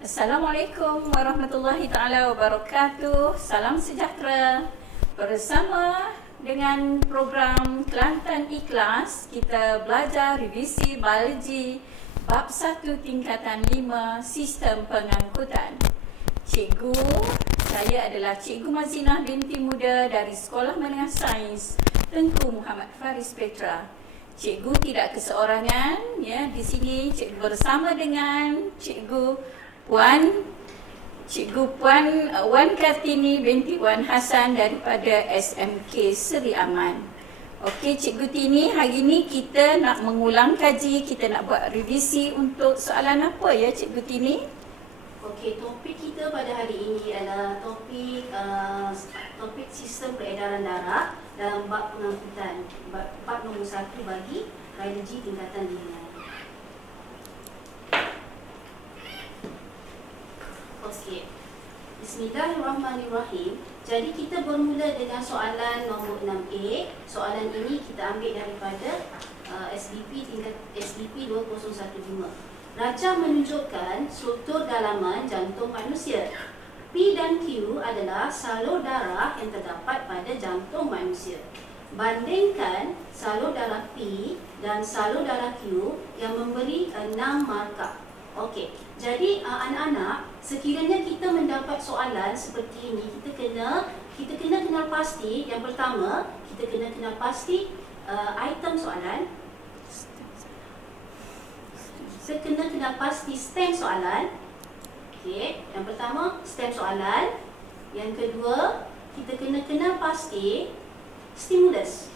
Assalamualaikum warahmatullahi taala wabarakatuh. Salam sejahtera. Bersama dengan program Kelantan Ikhlas, kita belajar revisi biologi bab 1 tingkatan 5 sistem pengangkutan. Cikgu, saya adalah Cikgu Mazinah binti muda dari Sekolah Menengah Sains Tengku Muhammad Faris Petra. Cikgu tidak keseorangan ya di sini. Cikgu bersama dengan Cikgu Puan Wan Kartini binti Wan Hasan daripada SMK Seri Aman. Okey Cikgu Tini, hari ini kita nak mengulang kaji, kita nak buat revisi untuk soalan apa ya Cikgu Tini? Okey, topik kita pada hari ini adalah topik sistem peredaran darah dalam bab pengangkutan, bab nombor 1 bagi biologi tingkatan 5. Okey. Bismillahirrahmanirrahim. Jadi kita bermula dengan soalan nombor 6A. Soalan ini kita ambil daripada SDP 2015. Rajah menunjukkan struktur dalaman jantung manusia. P dan Q adalah salur darah yang terdapat pada jantung manusia. Bandingkan salur darah P dan salur darah Q yang memberi 6 markah. Okey, jadi anak-anak, sekiranya kita mendapat soalan seperti ini, kita kena kenal pasti. Yang pertama, kita kena kenal pasti item soalan. Kita kena kenal pasti stem soalan. Okey, yang pertama stem soalan. Yang kedua, kita kena kenal pasti stimulus.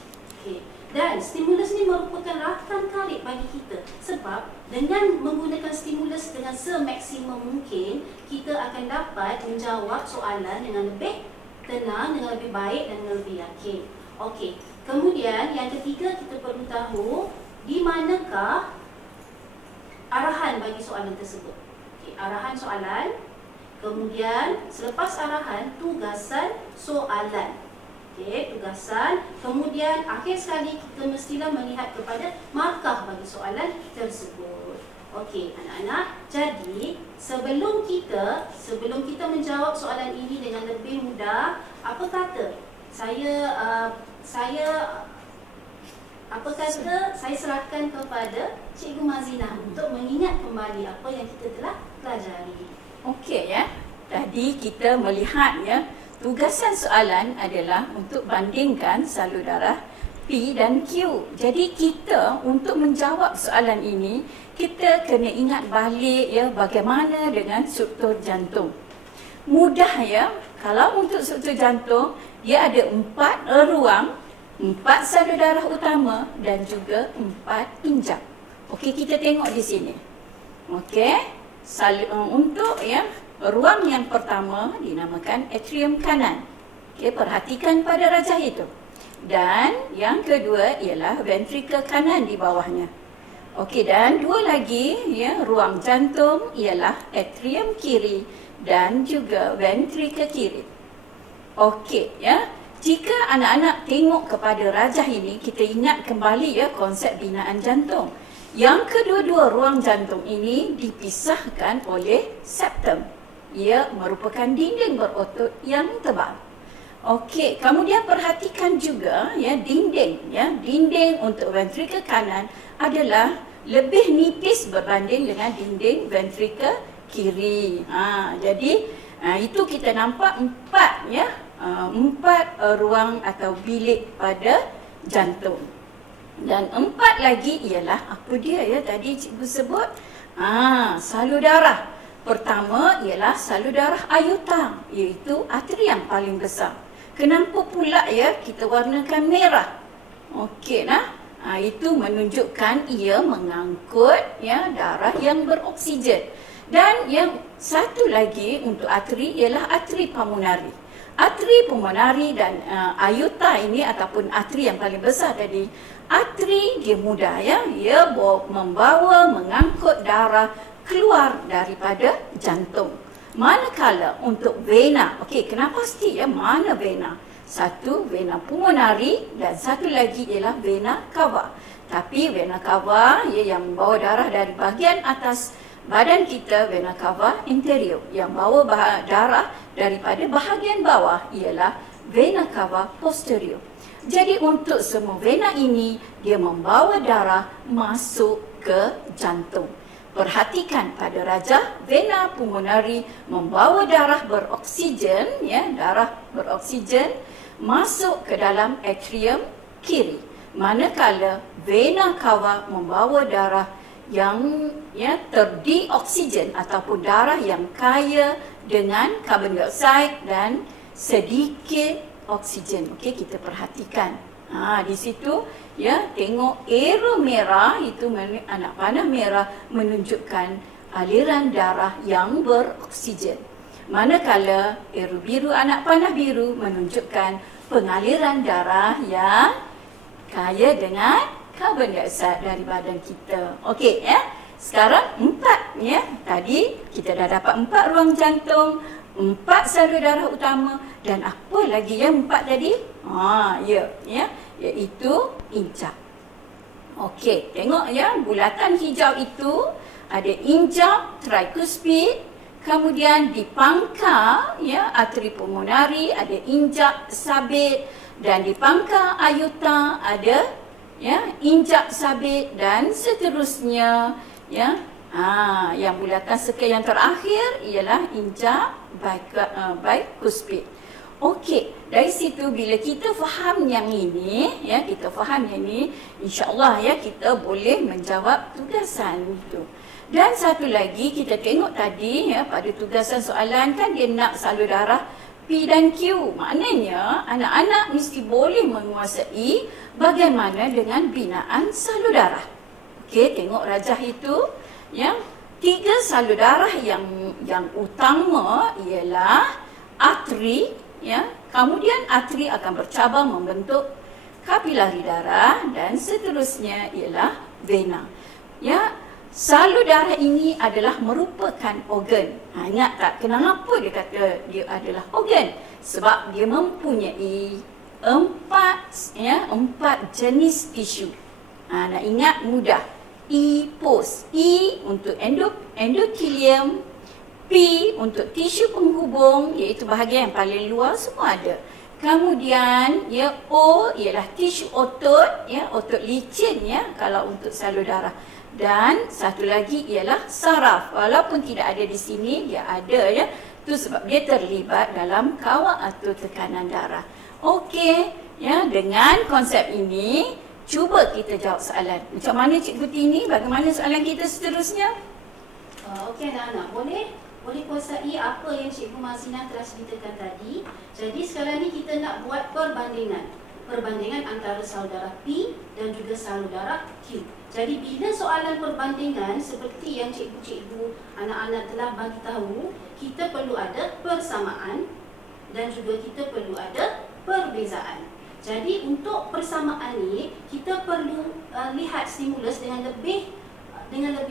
Okey. Dan stimulus ni merupakan rakan karib bagi kita. Sebab dengan menggunakan stimulus dengan semaksimum mungkin, kita akan dapat menjawab soalan dengan lebih tenang, dengan lebih baik dan dengan lebih yakin. Okey. Kemudian yang ketiga, kita perlu tahu di manakah arahan bagi soalan tersebut. Okey, arahan soalan. Kemudian selepas arahan, tugasan soalan. Okey, tugasan. Kemudian akhir sekali kita mestilah melihat kepada markah bagi soalan tersebut. Okey, anak-anak. Jadi, sebelum kita menjawab soalan ini dengan lebih mudah, apa kata? Saya serahkan kepada Cikgu Mazinah untuk mengingat kembali apa yang kita telah pelajari. Okey ya. Tadi kita melihat ya, tugasan soalan adalah untuk bandingkan salur darah P dan Q. Jadi kita untuk menjawab soalan ini, kita kena ingat balik ya bagaimana dengan struktur jantung. Mudah ya, kalau untuk struktur jantung, dia ada 4 ruang, 4 salur darah utama dan juga 4 injap. Okey, kita tengok di sini. Okey, untuk ya ruang yang pertama dinamakan atrium kanan. Okey, perhatikan pada rajah itu. Dan yang kedua ialah ventrikel kanan di bawahnya. Okey, dan dua lagi ya ruang jantung ialah atrium kiri dan juga ventrikel kiri. Okey ya. Jika anak-anak tengok kepada rajah ini, kita ingat kembali ya konsep binaan jantung. Yang kedua-dua ruang jantung ini dipisahkan oleh septum. Ia merupakan dinding berotot yang tebal. Okey, kemudian perhatikan juga ya dinding untuk ventrikel kanan adalah lebih nipis berbanding dengan dinding ventrikel kiri. Jadi itu kita nampak 4 ya. 4 ruang atau bilik pada jantung. Dan 4 lagi ialah apa dia ya tadi cikgu sebut? Salur darah. Pertama ialah salur darah aorta, iaitu arteri yang paling besar. Kenapa pula ya kita warnakan merah? Okey nah. Itu menunjukkan ia mengangkut ya darah yang beroksigen. Dan yang satu lagi untuk arteri ialah arteri pulmonari. Arteri pulmonari dan aorta ini ataupun arteri yang paling besar tadi, arteri dia mudah ya, ia mengangkut darah keluar daripada jantung. Manakala untuk vena, okey, kenapa pasti ya mana vena? Satu vena pulmonari dan satu lagi ialah vena cava. Tapi vena cava ya yang membawa darah dari bahagian atas badan kita vena cava anterior, yang bawa darah daripada bahagian bawah ialah vena cava posterior. Jadi untuk semua vena ini, dia membawa darah masuk ke jantung. Perhatikan pada rajah, vena pulmonari membawa darah beroksigen, ya, darah beroksigen masuk ke dalam atrium kiri. Manakala vena cava membawa darah yang terdioksigen ataupun darah yang kaya dengan karbon dioksida dan sedikit oksigen. Okey, kita perhatikan. Di situ ya, tengok arrow merah itu anak panah merah menunjukkan aliran darah yang beroksigen. Manakala arrow biru anak panah biru menunjukkan pengaliran darah yang kaya dengan karbon dioksida dari badan kita. Okey, ya. Sekarang 4, ya. Tadi kita dah dapat 4 ruang jantung, 4 salur darah utama, dan apa lagi yang 4 tadi? Iaitu injap. Okey, tengok ya, bulatan hijau itu ada injap tricuspid, kemudian di pangkal ya arteri pulmonari ada injap sabit, dan di pangkal aorta ada injap sabit, dan seterusnya ya. Yang bulatan sekal yang terakhir ialah injap bicuspid. Okey, dari situ bila kita faham yang ini, ya, kita faham yang ini, insya-Allah ya kita boleh menjawab tugasan itu. Dan satu lagi kita tengok tadi ya, pada tugasan soalan kan dia nak salur darah P dan Q. Maknanya anak-anak mesti boleh menguasai bagaimana dengan binaan salur darah. Okey, tengok rajah itu yang 3 salur darah yang utama ialah arteri, ya. Kemudian arteri akan bercabang membentuk kapilari darah, dan seterusnya ialah vena. Ya, salur darah ini adalah merupakan organ. Ingat tak kenapa dia kata dia adalah organ? Sebab dia mempunyai 4 jenis tisu. Nak ingat mudah. E pos. E untuk endothelium, P untuk tisu penghubung, iaitu bahagian yang paling luar, semua ada. Kemudian ya, O ialah tisu otot, ya, otot licin ya kalau untuk salur darah. Dan satu lagi ialah saraf. Walaupun tidak ada di sini, dia ada ya. Itu sebab dia terlibat dalam kawal atau tekanan darah. Okey, ya, dengan konsep ini cuba kita jawab soalan. Macam mana Cikgu Tini? Bagaimana soalan kita seterusnya? Okey anak-anak, boleh kuasai apa yang Cikgu Mazina telah ceritakan tadi. Jadi sekarang ni kita nak buat perbandingan antara salur darah P dan juga salur darah Q. Jadi bila soalan perbandingan seperti yang cikgu-cikgu anak-anak telah bagi tahu, kita perlu ada persamaan dan juga kita perlu ada perbezaan. Jadi untuk persamaan ni kita perlu lihat stimulus dengan lebih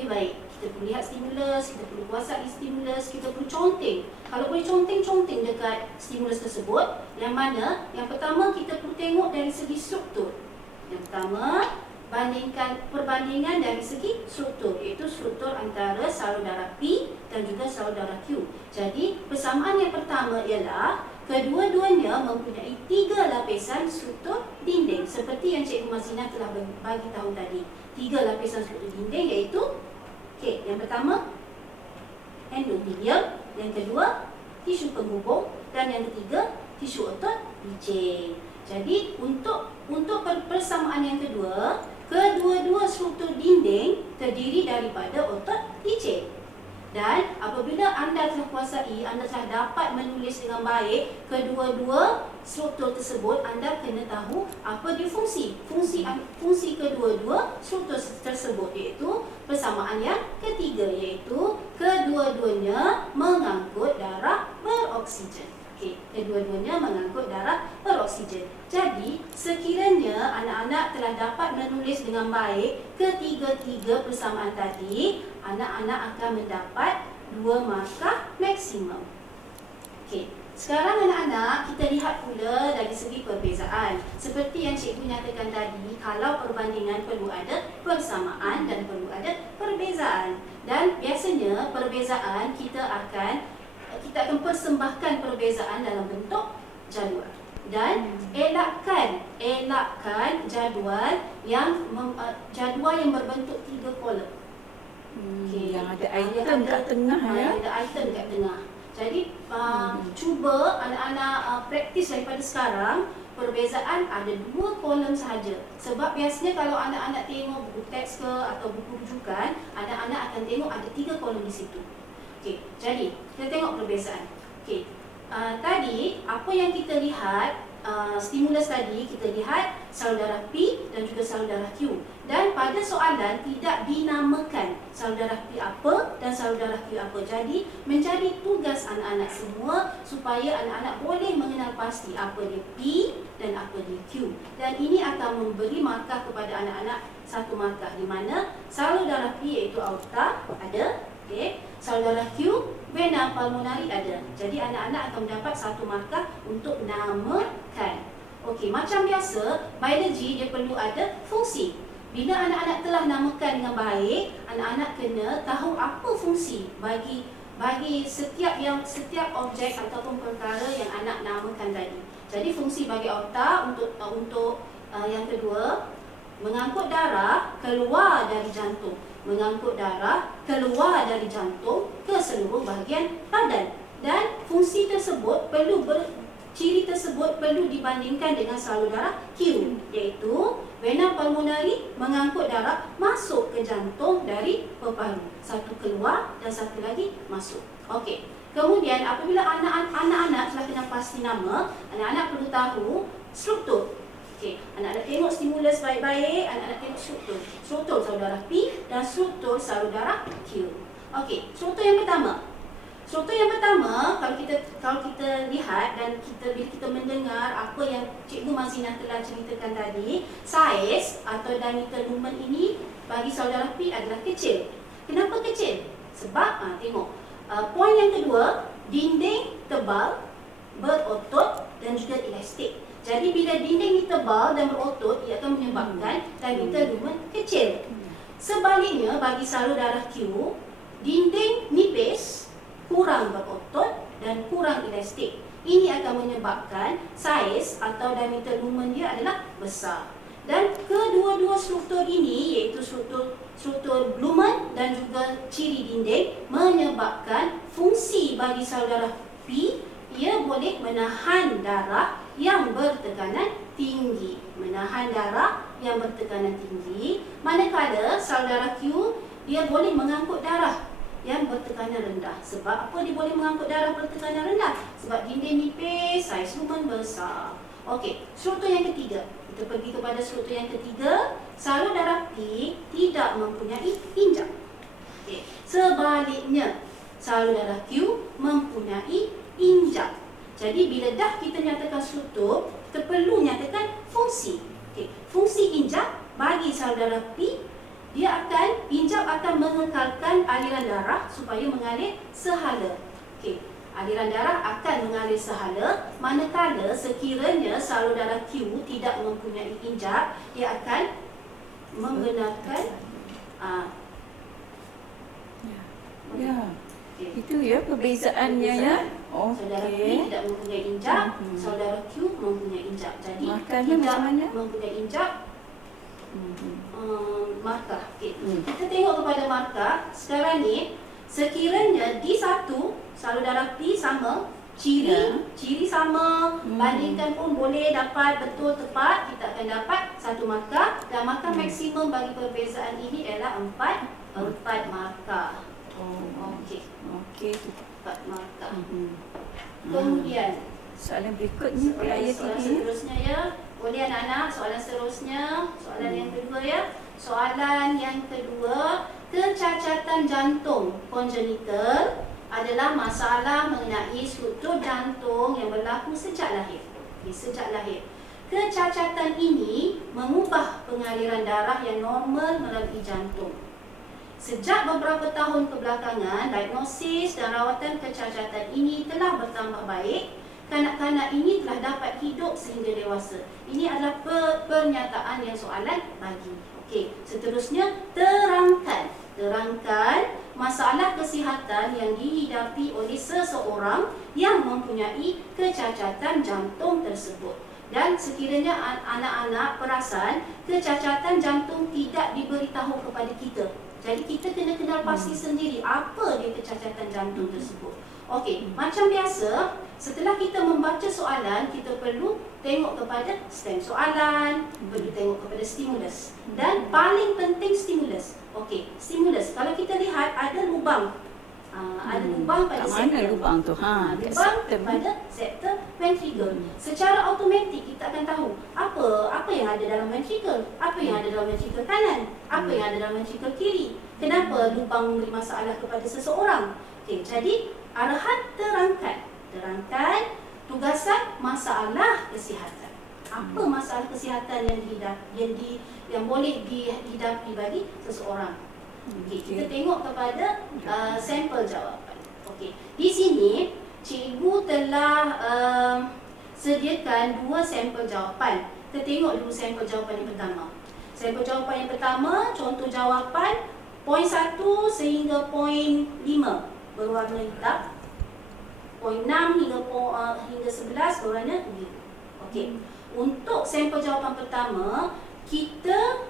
baik. Kita perlu lihat stimulus, kita perlu kuasai stimulus, kita perlu conteng. Kalau boleh conteng dekat stimulus tersebut. Yang mana? Yang pertama kita perlu tengok dari segi struktur. Yang pertama, perbandingan dari segi struktur, iaitu struktur antara salur darah P dan juga salur darah Q. Jadi persamaan yang pertama ialah kedua-duanya mempunyai 3 lapisan struktur dinding, seperti yang Cikgu Mazina telah bagi tahu tadi. 3 lapisan struktur dinding iaitu, yang pertama endothelium, yang kedua tisu penghubung, dan yang ketiga tisu otot licin. Jadi untuk persamaan yang kedua, kedua-dua struktur dinding terdiri daripada otot licin. Dan apabila anda telah kuasai, anda telah dapat menulis dengan baik kedua-dua struktur tersebut, anda kena tahu apa dia fungsi kedua-dua struktur tersebut, iaitu persamaan yang ketiga, iaitu kedua-duanya mengangkut darah beroksigen. Kedua-duanya mengangkut darah beroksigen. Jadi sekiranya anak-anak telah dapat menulis dengan baik ketiga-tiga persamaan tadi, anak-anak akan mendapat 2 markah maksimum. Sekarang anak-anak, kita lihat pula dari segi perbezaan. Seperti yang cikgu nyatakan tadi, kalau perbandingan perlu ada persamaan dan perlu ada perbezaan. Dan biasanya perbezaan, kita akan persembahkan perbezaan dalam bentuk jadual. Dan elakkan jadual yang berbentuk 3 kolom. Yang ada item kat tengah ya. Ada item kat tengah. Jadi cuba anak-anak praktis daripada sekarang, perbezaan ada 2 kolom sahaja. Sebab biasanya kalau anak-anak tengok buku teks ke atau buku rujukan, anak-anak akan tengok ada 3 kolom di situ. Okey, jadi kita tengok perbezaan. Okey. Tadi apa yang kita lihat, stimulus tadi kita lihat salur darah P dan juga salur darah Q. Dan pada soalan tidak dinamakan salur darah P apa dan salur darah Q apa. Jadi menjadi tugas anak-anak semua supaya anak-anak boleh mengenal pasti apa dia P dan apa dia Q. Dan ini akan memberi markah kepada anak-anak 1 markah, di mana salur darah P iaitu aorta ada, okey. Salur darah Q vena pulmonari ada. Jadi anak-anak akan mendapat 1 markah untuk namakan. Okey, macam biasa, biologi dia perlu ada fungsi. Bila anak-anak telah namakan dengan baik, anak-anak kena tahu apa fungsi bagi setiap objek ataupun perkara yang anak namakan tadi. Jadi fungsi bagi aorta untuk yang kedua, mengangkut darah keluar dari jantung. Mengangkut darah keluar dari jantung ke seluruh bahagian badan. Dan fungsi tersebut ciri tersebut perlu dibandingkan dengan salur darah Q, iaitu vena pulmonari mengangkut darah masuk ke jantung dari peparu. Satu keluar dan satu lagi masuk. Okey. Kemudian apabila anak-anak telah kenal pasti nama, anak-anak perlu tahu struktur. Okey, anak-anak tengok stimulus baik-baik, anak-anak tengok struktur salur darah P dan struktur salur darah Q. Okey, struktur yang pertama. Struktur yang pertama, kalau kita lihat dan bila kita mendengar apa yang Cikgu Mazina telah ceritakan tadi, saiz atau diameter lumen ini bagi salur darah P adalah kecil. Kenapa kecil? Sebab tengok, poin yang kedua, dinding tebal, berotot dan juga elastik. Jadi bila dinding ini tebal dan berotot, ia akan menyebabkan diameter lumen kecil. Sebaliknya bagi salur darah Q, dinding nipis, kurang berotot dan kurang elastik. Ini akan menyebabkan saiz atau diameter lumen dia adalah besar. Dan kedua-dua struktur ini, iaitu struktur lumen dan juga ciri dinding, menyebabkan fungsi bagi salur darah P, ia boleh menahan darah yang bertekanan tinggi. Menahan darah yang bertekanan tinggi. Manakala salur darah Q, dia boleh mengangkut darah yang bertekanan rendah. Sebab apa dia boleh mengangkut darah bertekanan rendah? Sebab dinding nipis, saiz lumen besar. Okey, struktur yang ketiga. Kita pergi kepada struktur yang ketiga. Salur darah P tidak mempunyai injap. Okey, sebaliknya salur darah Q mempunyai injap. Jadi bila dah kita nyatakan struktur, kita perlu nyatakan fungsi. Okey, fungsi injap bagi salur darah P, injap akan mengekalkan aliran darah supaya mengalir sehala. Okey, aliran darah akan mengalir sehala, manakala sekiranya salur darah Q tidak mempunyai injap, dia akan membenarkan itu ya perbezaannya ya. Saudara P tidak mempunyai injap, saudara Q mempunyai injap. Jadi tidak mempunyai injap, markah. Okay. Kita tengok kepada markah. Sekarang ni, sekiranya D1 salur darah P sama, ciri sama, bandingkan pun boleh dapat betul tepat, kita akan dapat 1 markah. Dan markah maksimum bagi perbezaan ini adalah 4 markah. Okey. 4 markah. Kemudian soalan berikutnya, soalan seterusnya ya. Boleh anak-anak, soalan seterusnya, soalan yang kedua ya. Soalan yang kedua, kecacatan jantung kongenital adalah masalah mengenai struktur jantung yang berlaku sejak lahir. Sejak lahir. Kecacatan ini mengubah pengaliran darah yang normal melalui jantung. Sejak beberapa tahun kebelakangan, diagnosis dan rawatan kecacatan ini telah bertambah baik. Kanak-kanak ini telah dapat hidup sehingga dewasa. Ini adalah pernyataan yang soalan bagi. Okey, seterusnya terangkan masalah kesihatan yang dihidapi oleh seseorang yang mempunyai kecacatan jantung tersebut. Dan sekiranya anak-anak perasan kecacatan jantung tidak diberitahu kepada kita, jadi kita kena kenal pasti sendiri apa dia kecacatan jantung tersebut. Okey, macam biasa, setelah kita membaca soalan, kita perlu tengok kepada stem soalan, perlu tengok kepada stimulus. Dan paling penting stimulus. Okey, stimulus. Kalau kita lihat ada lubang. Ada lubang pada septum. Mana lubang tu? Lubang pada septum ventricle. Secara automatik kita akan tahu apa yang ada dalam ventricle, apa yang ada dalam ventricle kanan, apa yang ada dalam ventricle kiri. Kenapa lubang memberi masalah kepada seseorang? Okey, jadi arahan terangkan tugasan masalah kesihatan. Apa masalah kesihatan yang boleh dihidapi bagi seseorang? Okey, kita tengok kepada sampel jawapan. Okey, di sini cikgu telah sediakan 2 sampel jawapan. Kita tengok dulu sampel jawapan yang pertama. Sampel jawapan yang pertama, contoh jawapan poin 1 sehingga poin 5 berwarna hitam. Poin 6 hingga 11 berwarna biru. Okey. Untuk sampel jawapan pertama, kita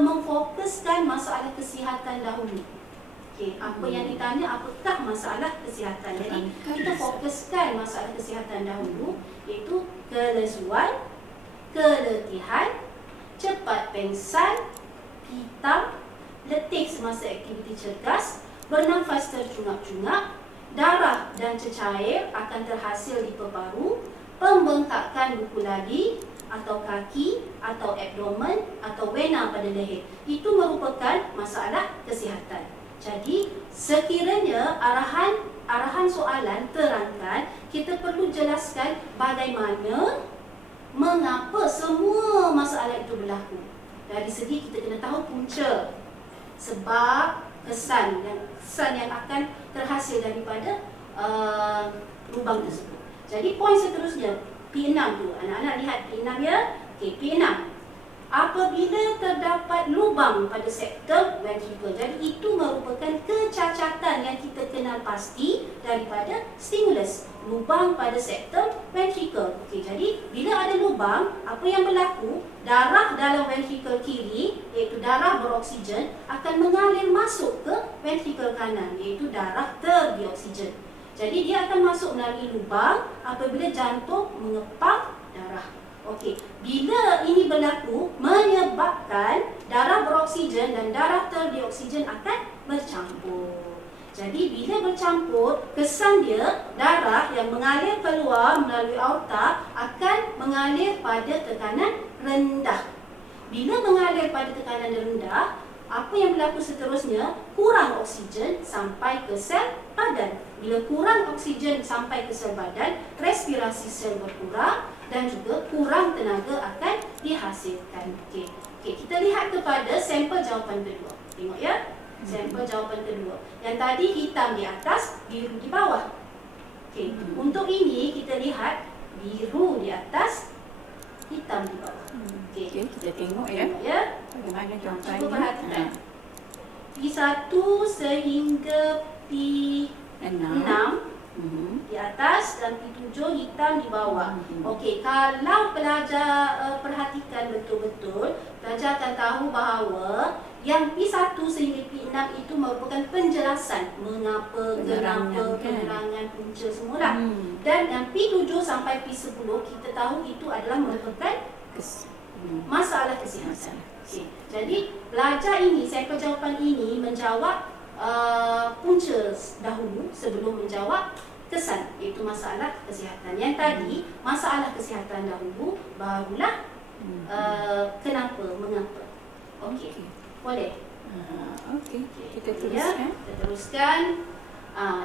memfokuskan masalah kesihatan dahulu. Okey, apa yang ditanya apakah masalah kesihatan. Jadi kita fokuskan masalah kesihatan dahulu, iaitu kelesuan, keletihan, cepat pengsan, hitam, letih semasa aktiviti cergas, bernafas tercungap-cungap, darah dan cecair akan terhasil di peparu, pembengkakan buku ladi atau kaki atau abdomen atau vena pada leher. Itu merupakan masalah kesihatan. Jadi sekiranya arahan soalan terangkan, kita perlu jelaskan bagaimana, mengapa semua masalah itu berlaku. Dari segi kita kena tahu punca, sebab, kesan yang akan terhasil daripada lubang tersebut. Jadi poin seterusnya P6 tu, anak-anak lihat P6 ya. Okey, P6. Apabila terdapat lubang pada septum ventricle, jadi itu merupakan kecacatan yang kita kenal pasti daripada stimulus. Lubang pada septum ventricle. Okey, jadi bila ada lubang, apa yang berlaku? Darah dalam ventricle kiri, iaitu darah beroksigen, akan mengalir masuk ke ventricle kanan, iaitu darah terdioksigen. Jadi dia akan masuk melalui lubang apabila jantung mengepang darah. Okey, bila ini berlaku, menyebabkan darah beroksigen dan darah terdioksigen akan bercampur. Jadi bila bercampur, kesan dia darah yang mengalir keluar melalui aorta akan mengalir pada tekanan rendah. Bila mengalir pada tekanan rendah, apa yang berlaku seterusnya? Kurang oksigen sampai ke sel badan. Bila kurang oksigen sampai ke sel badan, respirasi sel berkurang dan juga kurang tenaga akan dihasilkan. Okey, kita lihat kepada sampel jawapan kedua. Tengok ya, sampel jawapan kedua. Yang tadi hitam di atas, biru di bawah. Okey, untuk ini kita lihat biru di atas, hitam di bawah. Okey, kita tengok ya. Bagaimana jawapannya? Cuba perhatikan. P1 sehingga P6 di atas dan P7 hitam di bawah. Okey, kalau pelajar perhatikan betul-betul, pelajar akan tahu bahawa yang P1 sehingga P6 itu merupakan penjelasan mengapa, kenapa, penerangan, punca semualah. Dan yang P7 sampai P10 kita tahu itu adalah merupakan masalah kesihatan. Okay. Jadi pelajar ini, sampel jawapan ini menjawab punca dahulu sebelum menjawab kesan, iaitu masalah kesihatan. Yang tadi masalah kesihatan dahulu, barulah kenapa, mengapa. Okey, boleh. Okey, kita teruskan. Kita teruskan.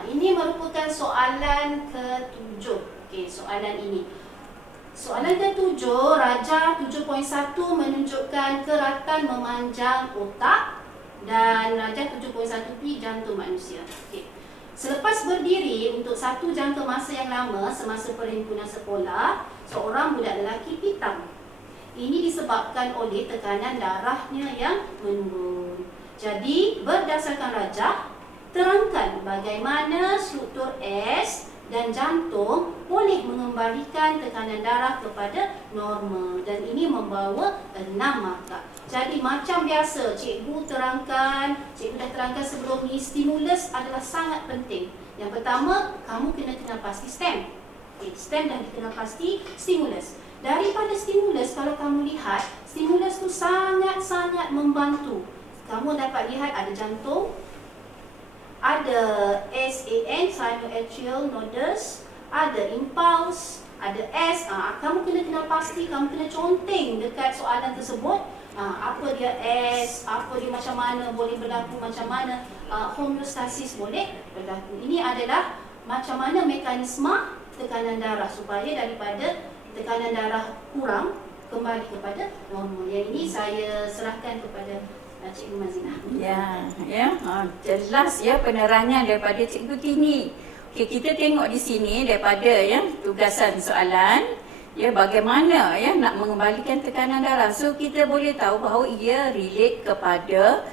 Ini merupakan soalan ke-7. Okey, soalan ini. Soalan ke-7, Rajah 7.1 menunjukkan keratan memanjang otak dan Rajah 7.1p jantung manusia. Okay. Selepas berdiri untuk satu jangka masa yang lama semasa perhimpunan sekolah, seorang budak lelaki pitam. Ini disebabkan oleh tekanan darahnya yang menurun. Jadi, berdasarkan rajah, terangkan bagaimana struktur S dan jantung boleh mengembalikan tekanan darah kepada normal, dan ini membawa 6 markah. Jadi macam biasa cikgu terangkan, cikgu dah terangkan sebelum ni, stimulus adalah sangat penting. Yang pertama, kamu kena pasti stem. Okay, stem dah dikenal pasti, stimulus. Daripada stimulus, kalau kamu lihat, stimulus tu sangat-sangat membantu. Kamu dapat lihat ada jantung, ada SAN, sinoatrial nodus, ada impulse, ada S. Kamu kena kenal pasti, kamu kena conteng dekat soalan tersebut. Apa dia S, apa dia macam mana, boleh berlaku macam mana, homeostasis boleh berlaku. Ini adalah macam mana mekanisme tekanan darah supaya daripada tekanan darah kurang kembali kepada normal. Yang ini saya serahkan kepada Cikgu Mazinah. Jelas ya penerangan daripada Cikgu Tini. Okey, kita tengok di sini daripada tugasan soalan. Bagaimana nak mengembalikan tekanan darah. So kita boleh tahu bahawa ia relate kepada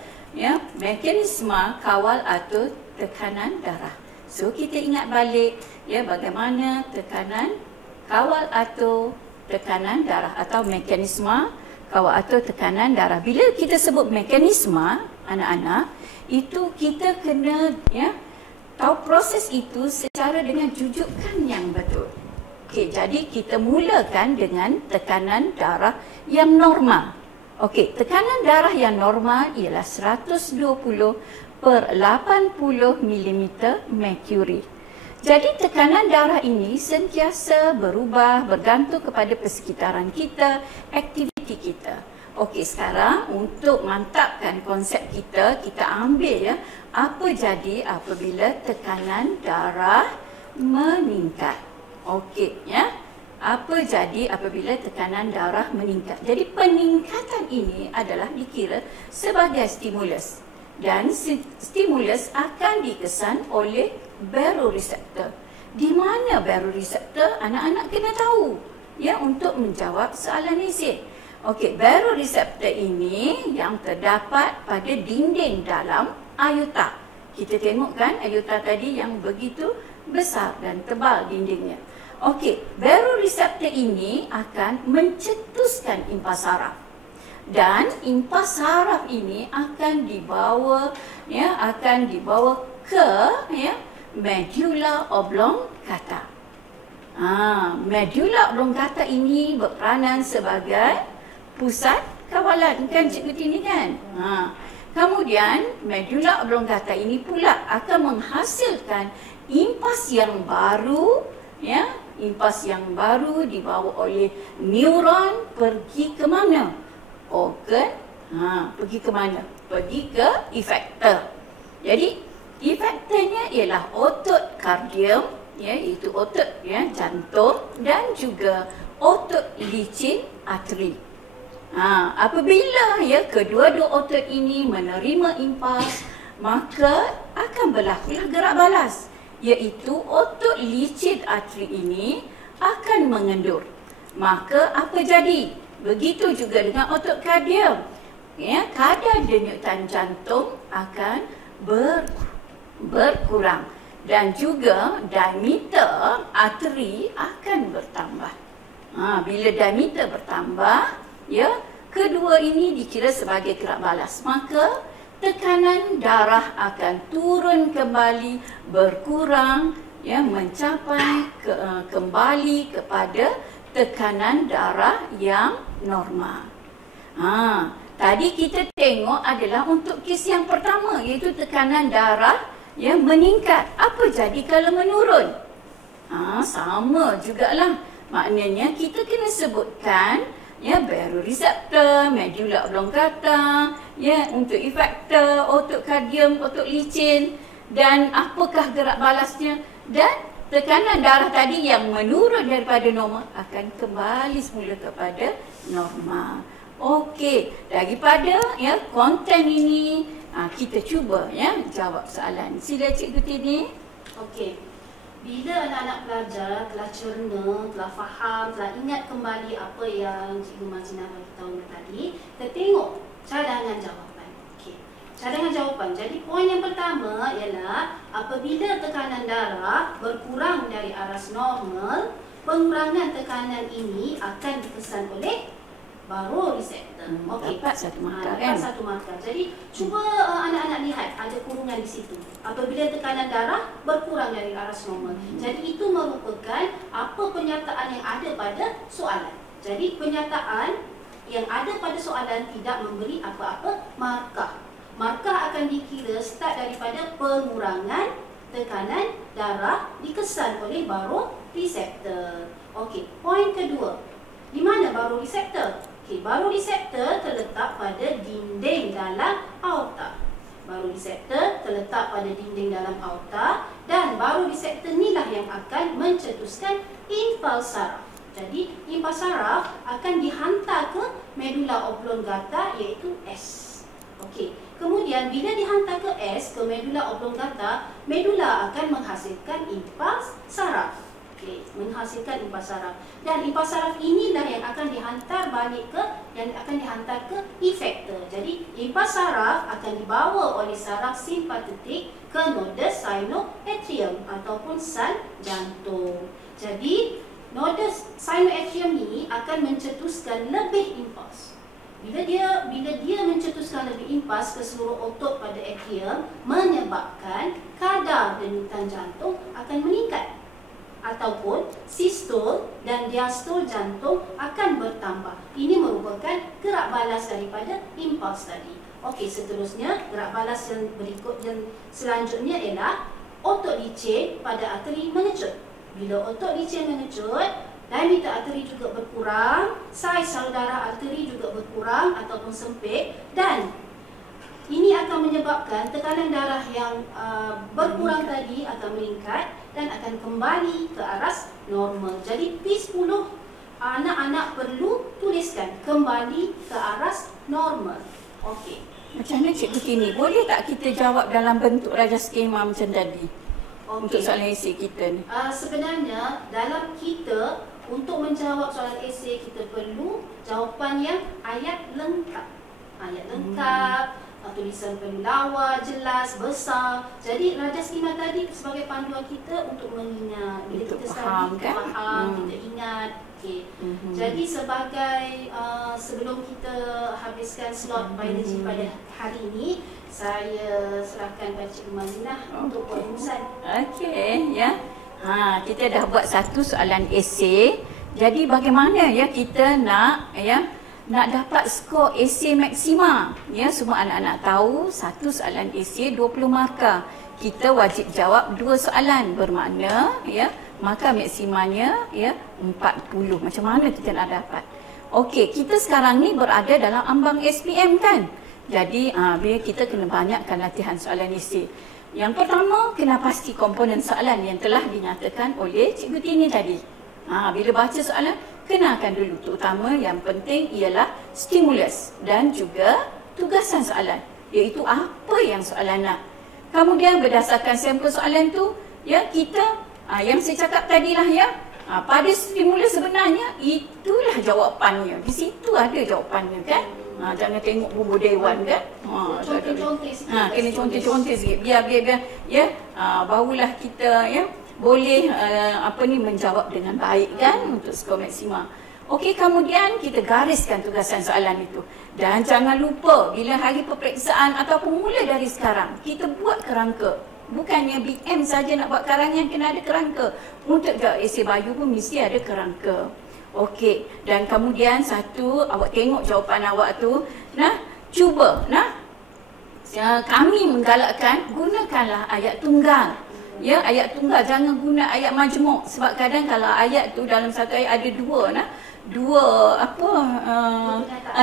mekanisme kawal atur tekanan darah. So kita ingat balik bagaimana tekanan kawal atur tekanan darah atau mekanisme kawal atur tekanan darah. Bila kita sebut mekanisme, anak-anak, itu kita kena tahu proses itu secara dengan jujukan yang betul. Okey, jadi kita mulakan dengan tekanan darah yang normal. Okey, tekanan darah yang normal ialah 120/80 mm mercury. Jadi tekanan darah ini sentiasa berubah bergantung kepada persekitaran kita, aktiviti kita. Okey, sekarang untuk mantapkan konsep kita, kita ambil apa jadi apabila tekanan darah meningkat. Okey, apa jadi apabila tekanan darah meningkat? Jadi peningkatan ini adalah dikira sebagai stimulus, dan stimulus akan dikesan oleh baroreceptor. Di mana baroreceptor? Anak-anak kena tahu untuk menjawab soalan ini. Okey, baroreceptor ini yang terdapat pada dinding dalam aorta. Kita tengok kan aorta tadi yang begitu besar dan tebal dindingnya. Okey, baroreceptor ini akan mencetuskan impas saraf. Dan impas saraf ini akan dibawa ke medulla oblongata. Medulla oblongata ini berperanan sebagai pusat kawalan, kan Cikgu Tini kan? Kemudian medulla oblongata ini pula akan menghasilkan impas yang baru, impas yang baru dibawa oleh neuron pergi ke mana? Organ. Pergi ke mana? Pergi ke efektor. Jadi efektornya ialah otot kardium, iaitu otot jantung, dan juga otot licin arteri. Apabila kedua-dua otot ini menerima impas, maka akan berlakulah gerak balas, iaitu otot licin arteri ini akan mengendur. Maka apa jadi? Begitu juga dengan otot kardium. Kadar denyutan jantung akan berkurang, dan juga diameter arteri akan bertambah. Bila diameter bertambah, kedua ini dikira sebagai gerak balas, maka tekanan darah akan turun kembali, berkurang, mencapai kembali kepada tekanan darah yang normal. Tadi kita tengok adalah untuk kes yang pertama, iaitu tekanan darah yang meningkat. Apa jadi kalau menurun? Sama jugalah. Maknanya kita kena sebutkan baroreceptor, medulla oblongata, untuk efektor, otot kardium, otot licin, dan apakah gerak balasnya, dan tekanan darah tadi yang menurun daripada normal akan kembali semula kepada normal. Okey, daripada konten ini kita cuba jawab soalan. Sila Cikgu Tini. Okey. Bila anak-anak pelajar telah cerna, telah faham, telah ingat kembali apa yang Cikgu Mazinah bagi tahu tadi, kita tengok cadangan jawapan. Okey. cadangan jawapan. Jadi poin yang pertama ialah apabila tekanan darah berkurang dari aras normal, pengurangan tekanan ini akan dikesan oleh baroreseptor. Okey. Dapat satu markah kan? Dapat satu markah. Jadi cuba anak-anak lihat ada kurungan di situ. Apabila tekanan darah berkurang dari aras normal. Jadi itu merupakan apa penyataan yang ada pada soalan. Jadi penyataan yang ada pada soalan tidak memberi apa-apa markah. Markah akan dikira start daripada pengurangan tekanan darah dikesan oleh baroreseptor. Okey, poin kedua. Di mana baroreseptor? Okey, baroreseptor terletak pada dinding dalam aorta. Baroreseptor terletak pada dinding dalam aorta dan baroreseptor inilah yang akan mencetuskan impuls saraf. Jadi, impuls saraf akan dihantar ke medula oblongata iaitu S. Okey. Kemudian bila dihantar ke S, ke medula oblongata, medula akan menghasilkan impuls saraf. Okey, menghasilkan impuls saraf. Dan impuls saraf inilah yang akan dihantar balik ke efektor. Jadi impuls saraf akan dibawa oleh saraf simpatetik ke nodus sinoatrium ataupun san jantung. Jadi nodus sinoatrium ni akan mencetuskan lebih impuls. Bila dia mencetuskan lebih impuls ke seluruh otot pada atrium, menyebabkan kadar denyutan jantung akan meningkat, ataupun sistol dan diastol jantung akan bertambah. Ini merupakan gerak balas daripada impuls tadi. Okey, seterusnya gerak balas yang berikut dan selanjutnya ialah otot licin pada arteri mengecut. Bila otot licin mengecut, diameter arteri juga berkurang, saiz salur darah arteri juga berkurang ataupun sempit, dan ini akan menyebabkan tekanan darah yang berkurang tadi akan meningkat dan akan kembali ke aras normal. Jadi P10 anak-anak perlu tuliskan kembali ke aras normal. Okey. Macam mana Cikgu Tini? Boleh tak kita jawab dalam bentuk raja skema macam tadi? Untuk soalan esei kita ni. Sebenarnya dalam kita untuk menjawab soalan esei kita perlu jawapan yang ayat lengkap. Ayat lengkap, tulisan perlu lawa, jelas, besar. Jadi raja skema tadi sebagai panduan kita untuk mengingat. Bila untuk kita faham, study, kita kan? faham, kita ingat. Okay. Jadi sebagai sebelum kita habiskan slot biologi pada hari ini, saya serahkan kepada Cikgu Mazinah untuk perumusan. Okey, ya. Kita dah buat satu soalan esei. Jadi bagaimana ya kita nak dapat skor esei maksima? Ya, semua anak-anak tahu satu soalan esei 20 markah. Kita wajib jawab 2 soalan, bermakna markah maksimanya 40. Macam mana kita nak dapat? Okey, kita sekarang ni berada dalam ambang SPM kan? Jadi bila kita kena banyakkan latihan soalan esei. Yang pertama, kena pasti komponen soalan yang telah dinyatakan oleh Cikgu Tini tadi. Bila baca soalan, kenakan dulu. Terutama yang penting ialah stimulus dan juga tugasan soalan, iaitu apa yang soalan nak. Kemudian berdasarkan sampel soalan tu, kita yang saya cakap tadilah pada stimulus sebenarnya itulah jawapannya. Di situ ada jawapannya kan. Jangan tengok bubu dewan kan. Kena contoh-contoh sikit. Biar barulah kita boleh menjawab dengan baik kan untuk skor maksima. Okey, kemudian kita gariskan tugasan soalan itu. Dan jangan lupa bila hari peperiksaan ataupun mula dari sekarang kita buat kerangka. Bukannya BM saja nak buat karangan, kena ada kerangka. Untuk jawab esei Bayu pun mesti ada kerangka. Okey, dan kemudian satu, awak tengok jawapan awak tu. Cuba kami menggalakkan gunakanlah ayat tunggal. Ayat tunggal, jangan guna ayat majmuk. Sebab kadang kalau ayat tu dalam satu ayat ada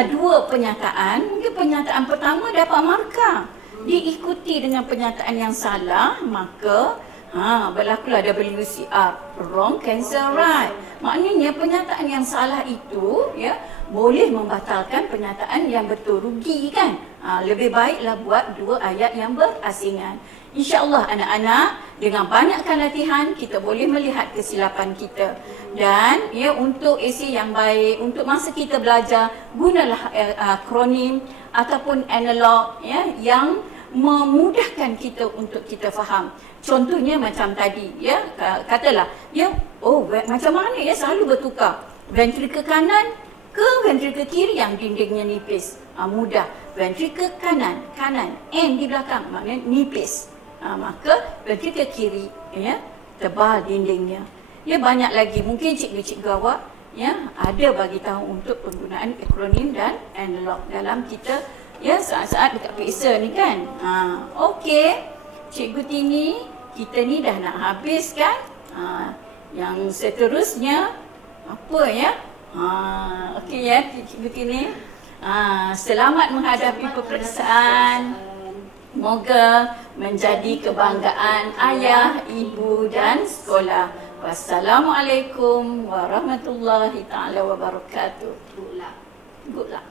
dua pernyataan. Mungkin pernyataan pertama dapat markah, diikuti dengan pernyataan yang salah, maka berlakulah WCR, wrong cancel right. Maknanya pernyataan yang salah itu boleh membatalkan pernyataan yang betul, rugi kan. Lebih baiklah buat 2 ayat yang berasingan. InsyaAllah anak-anak, dengan banyakkan latihan, kita boleh melihat kesilapan kita. Dan ya, untuk essay yang baik, untuk masa kita belajar, gunalah akronim ataupun analog ya, yang memudahkan kita untuk kita faham. Contohnya macam tadi ya, katalah ya, macam mana ya, selalu bertukar ventrikel kanan ke ventrikel kiri yang dindingnya nipis. Mudah. Ventrikel kanan, N di belakang maknanya nipis. Maka ventrikel kiri ya, tebal dindingnya. Ya, banyak lagi, mungkin cikgu-cikgu awak ya ada bagi tahu untuk penggunaan akronim dan analog dalam kita ya saat-saat dekat PISA ni kan. Okey, Cikgu Tini, kita ni dah nak habis kan. Yang seterusnya apa ya? Okey ya Cikgu Tini. Selamat menghadapi peperiksaan. Moga menjadi kebanggaan ayah, ibu dan sekolah. Wassalamualaikum warahmatullahi taala wabarakatuh. Good luck. Good luck.